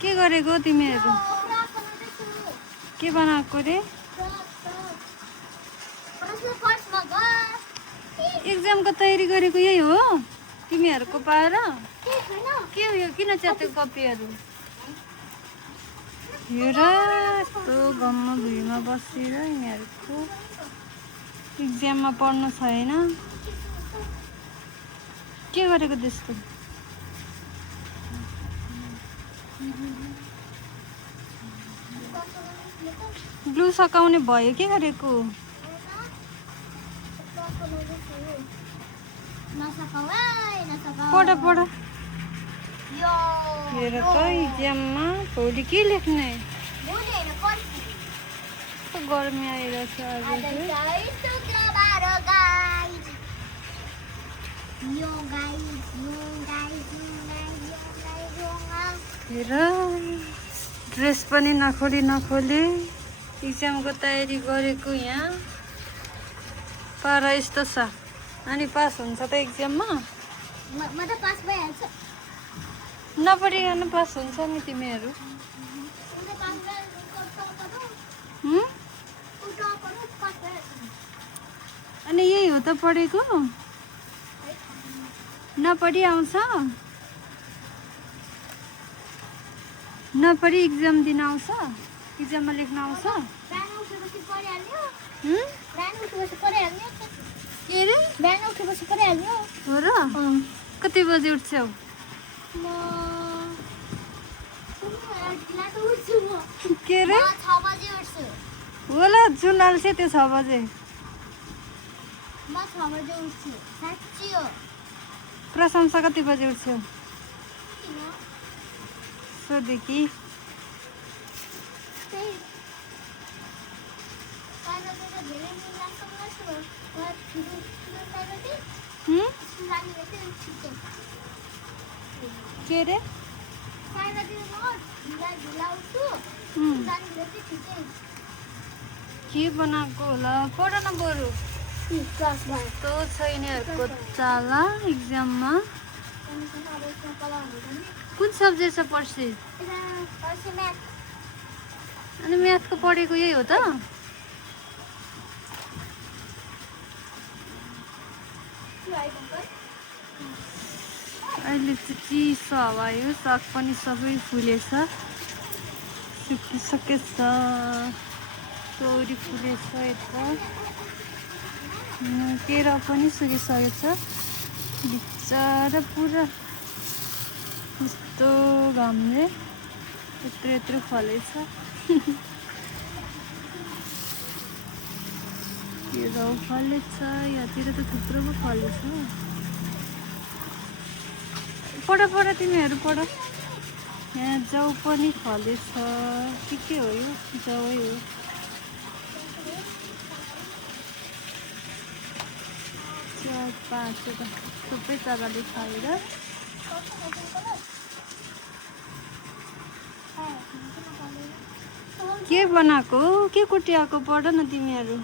के गरेको तिमीहरू? के बनाएको रे? एक्जामको तयारी गरेको यही हो तिमीहरूको पाएर? के हो यो? किन च्यातेको कपीहरू? हेर यस्तो गम्म भुइँमा बसेर यिनीहरूको एक्जाममा पढ्नु छैन। के गरेको त्यस्तो? ग्लु सकाउने भयो के गरेको? पढ पढ। हेर त एक्जाममा भोलि के लेख्ने? गर्मी आइरहेछ आज हेर ड्रेस पनि नखोली एक्जामको तयारी गरेको यहाँ पारा यस्तो छ। अनि पास हुन्छ त एक्जाममा? नपढिकन पास हुन्छ नि तिमीहरू? अनि यही हो त पढेको? नपढी आउँछ? नपढी एक्जाम दिन आउँछ? एक्जाममा लेख्न आउँछ? के रे? हो र? कति बजी उठ्छौ? के रे? होला जुन आल्छे त्यो 6 बजे। प्रशंसा कति बजी उठ्छौ? सोधे कि के रे? के बनाएको होला? पढ न बरु। यस्तो छ यिनीहरूको चाला एक्जाममा। कुन सब्जेक्ट छ पर्सि? अनि म्याथको पढेको यही हो त? अहिले चाहिँ चिसो हावा आयो। साग पनि सबै फुलेछ, सुकिसकेछ। तोरी फुलेछ यता, केरा पनि सुकिसकेछ। बिचरा पुरा यस्तो घामले यत्रो फलेछ। केरा फलेछ, यहाँतिर त थुप्रो पो फलेछ। पढ तिमीहरू पढ। यहाँ जाउ पनि फलेछ। के हो यो? जाउै हो। चार पाँचवटा सबै चराले खाएर। के बनाएको? के कुटिआएको? पढ न तिमीहरू।